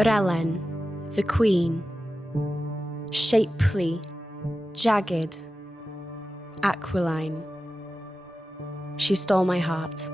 Yr Elen, the Queen. Shapely, jagged, aquiline. She stole my heart.